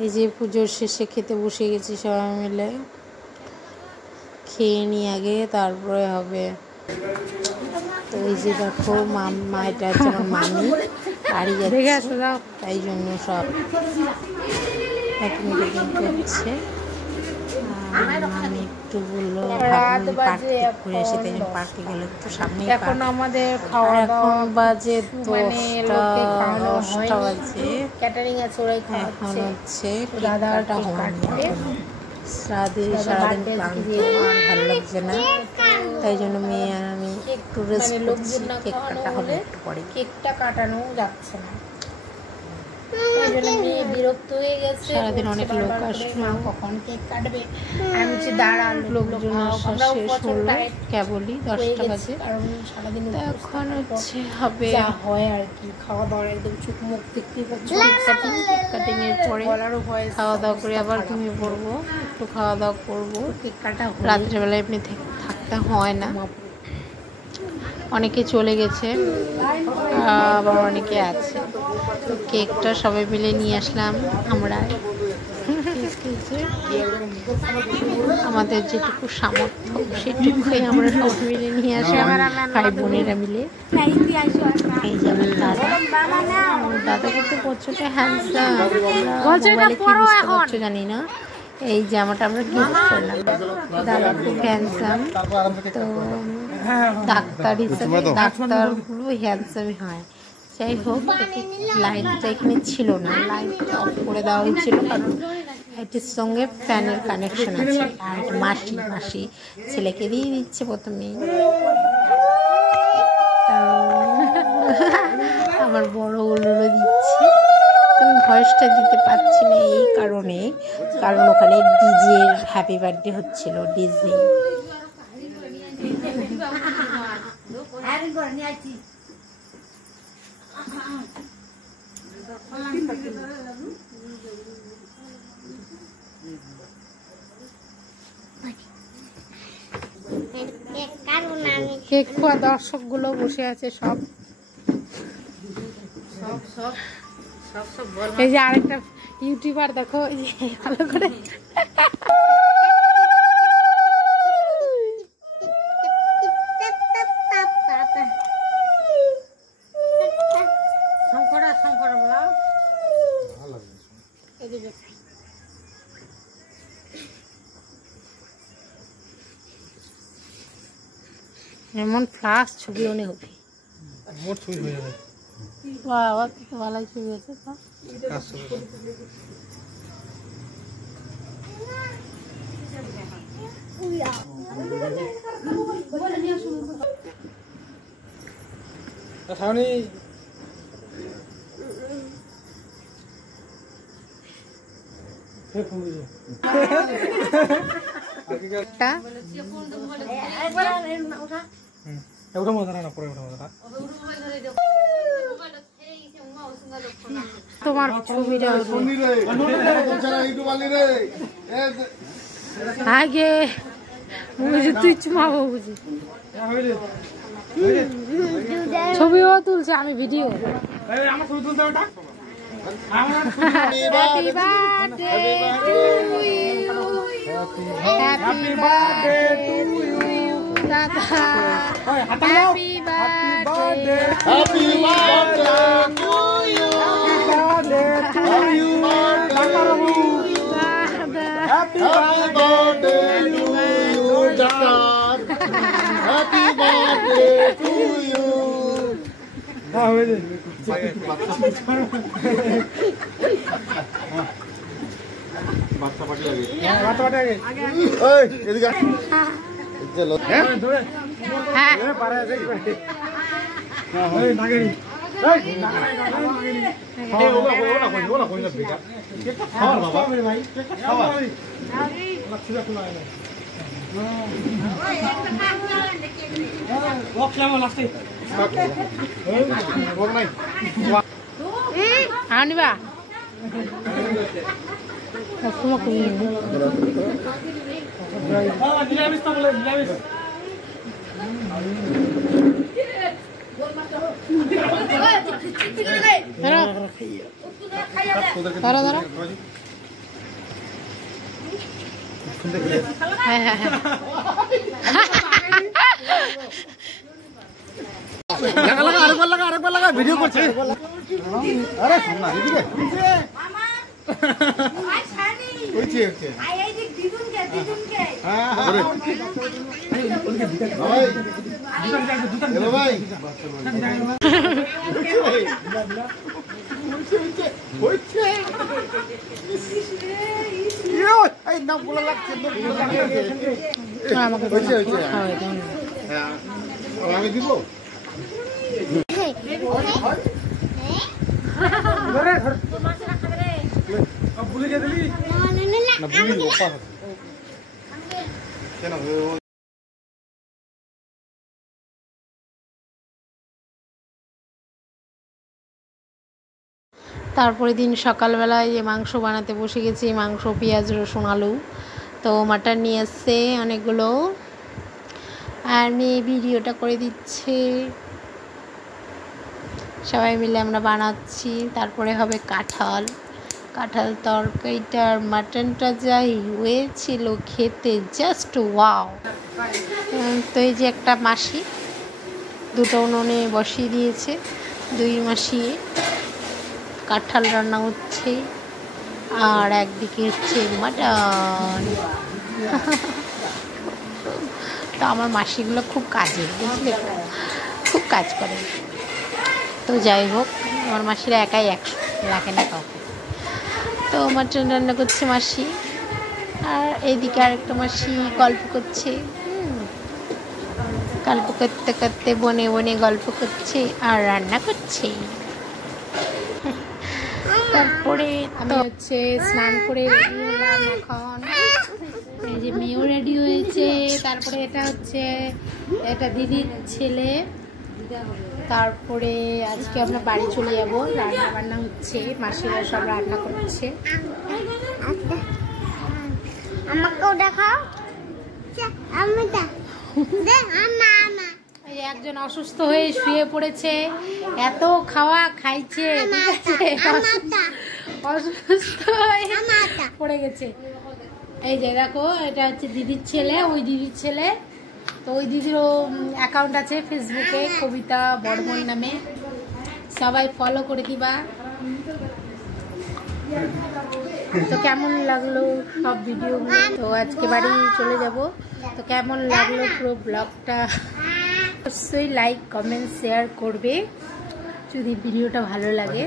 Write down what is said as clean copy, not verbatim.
এই যে পুজোর শেষে খেতে বসে গেছি সবাই মিলে, খেয়ে নিয়ে আগে তারপরে হবে। তো এই যে দেখো মা, এটা হচ্ছে আমার মামি বাড়ি যাচ্ছে, তাই জন্য সব প্যাকিং করছে। আমি একটু বললো পার্কে ঘুরে আসি, তাই জন্য পার্কে গেলে তো সামনে। এখন আমাদের খাওয়া দাওয়া বাজে 10টা বাজে, ক্যাটারিং আছে, ওরাই এখন হচ্ছে দাদাটা হয়নি, সারাদিন ক্লান্ত, আর ভালো লাগছে না, তাই জন্য মেয়ে আর আমি একটু রেস্ট করছি। কেক কাটা হবে একটু পরে, কেকটা কাটানো যাচ্ছে না, বিরক্ত হয়ে গেছে। সারাদিন অনেক লোক আসলো, কখন কেক কাটবে, আমি দাঁড়ান লোকজন শেষ হলো কেবলই 10টা বাজে, কারণ সারাদিন এখন হচ্ছে হবে হয় আর কি। খাওয়া দাওয়ার একদম চোখ মুখ দেখতেই পাচ্ছি, কেক কাটিং এর পরে খাওয়া দাওয়া করে আবার ঘুমিয়ে পড়বো, একটু খাওয়া দাওয়া করবো। কেক কাটা রাত্রেবেলা এমনি থাকতে হয় না, অনেকে চলে গেছে আবার অনেকে আছে। তো কেকটা সবাই মিলে নিয়ে আসলাম আমরা, আমাদের যেটুকু সামর্থ্য সেটুকুই আমরা সবাই মিলে নিয়ে আসলাম, ভাই বোনেরা মিলে। এই যে আমার দাদা কিন্তু প্রচুর হ্যান্ডসাম, জানি না। এই জামাটা আমরা গিফট করলাম, দাদা খুব হ্যান্ডসাম। তো ডাক্তার হিসেবে ডাক্তারগুলো হ্যান্ডসামই হয়। যাই হোক, লাইটটা এখানে ছিল না, লাইটটা অফ করে দেওয়া হয়েছিল, কারণ এটির সঙ্গে ফ্যানের কানেকশন আছে। আর এটা মাসি ছেলেকে দিয়ে দিচ্ছে প্রথমেই। আমার বড় উল্লুলো দিচ্ছে, আমি ভয়েসটা দিতে পারছি না এই কারণে, কারণ ওখানে ডিজের হ্যাপি বার্থডে হচ্ছিল, ডিজে। কেক খাওয়া দর্শকগুলো বসে আছে সব। এই যে আরেকটা ইউটিউবার দেখো, এই যে ভালো করে এমন ফ্লাশ ছবি অনেক হবে, বাবা কত ভালো ছবি আছে। তোমার ছবিটা আগে তুই চুমাবো বুঝি, ছবিও তুলছে, আমি video. Happy birthday to you, Dada. Happy birthday. Happy birthday to you. Happy birthday to you, Dada. Happy birthday to you. বাচ্চা পাটি আগে, বাচ্চা পাটি আগে, ওই এদিকে চলো। হ্যাঁ হ্যাঁ পারে আছে কি? হ্যাঁ ওই নাগেরি, এই নাগেরি, এই ওলা কই না বেটা, কেকটা খাওয়া বাবা ভাই, কেকটা খাওয়া ভাই, ওলা ছিলা খোলা না। ওই একটা কাম করেন দেখি, ও কেমন লাগছে? এই বল নাই আনিবা Como comigo? Nilamis tá bolando, nilamis. Dara. হ্যাঁ হ্যাঁ হ্যাঁ আরেকবার লাগা ভিডিও করছে। আরে শোন না এদিকে আমি দিব তারপরে দিন সকালবেলায় যে মাংস বানাতে বসে গেছি, মাংস পেঁয়াজ রসুন আলু, তো মাটন নিয়ে এসছে অনেকগুলো, আর মেয়ে ভিডিওটা করে দিচ্ছে, সবাই মিলে আমরা বানাচ্ছি। তারপরে হবে কাঁঠাল তরকারিটার মাটনটা যাই হয়েছিল খেতে, জাস্ট ওয়াও। তো এই যে একটা মাসি দুটো উনুনে বসিয়ে দিয়েছে, দুই মাসি কাঁঠাল রান্না হচ্ছে, আর একদিকে হচ্ছে মাটন। তো আমার মাসিগুলো খুব কাজের, বুঝলে, খুব কাজ করে। তো যাই হোক, আমার মাসিরা একাই 100 লাগে না কাউকে। তো মাটন রান্না করছে মাসি, আর এইদিকে আরেকটা মাসি গল্প করছে। গল্প করতে করতে বনে বনে গল্প করছে আর রান্না করছে। তারপরে আমি হচ্ছে স্নান করে রেডি হলাম এখন। এই যে মেয়েও রেডি হয়েছে। তারপরে এটা হচ্ছে এটা দিদির ছেলে। তারপরে আজকে আমরা বাড়ি চলে যাবো, রান্না বান্না হচ্ছে, মাসিরা সব রান্না করছে। আমাকেও দেখাও। একজন অসুস্থ হয়ে শুয়ে পড়েছে, এত খাওয়া খাইছে, অসুস্থ হয়ে পড়ে গেছে। এই যে দেখো, এটা হচ্ছে দিদির ছেলে, ওই দিদির ছেলে। তো ওই দিদিরও অ্যাকাউন্ট আছে ফেসবুকে, কবিতা বর্মন নামে, সবাই ফলো করে দিবা। তো কেমন লাগলো সব ভিডিওগুলো? তো আজকে বাড়ি চলে যাব। তো কেমন লাগলো পুরো ব্লগটা অবশ্যই লাইক কমেন্ট শেয়ার করবে যদি ভিডিওটা ভালো লাগে।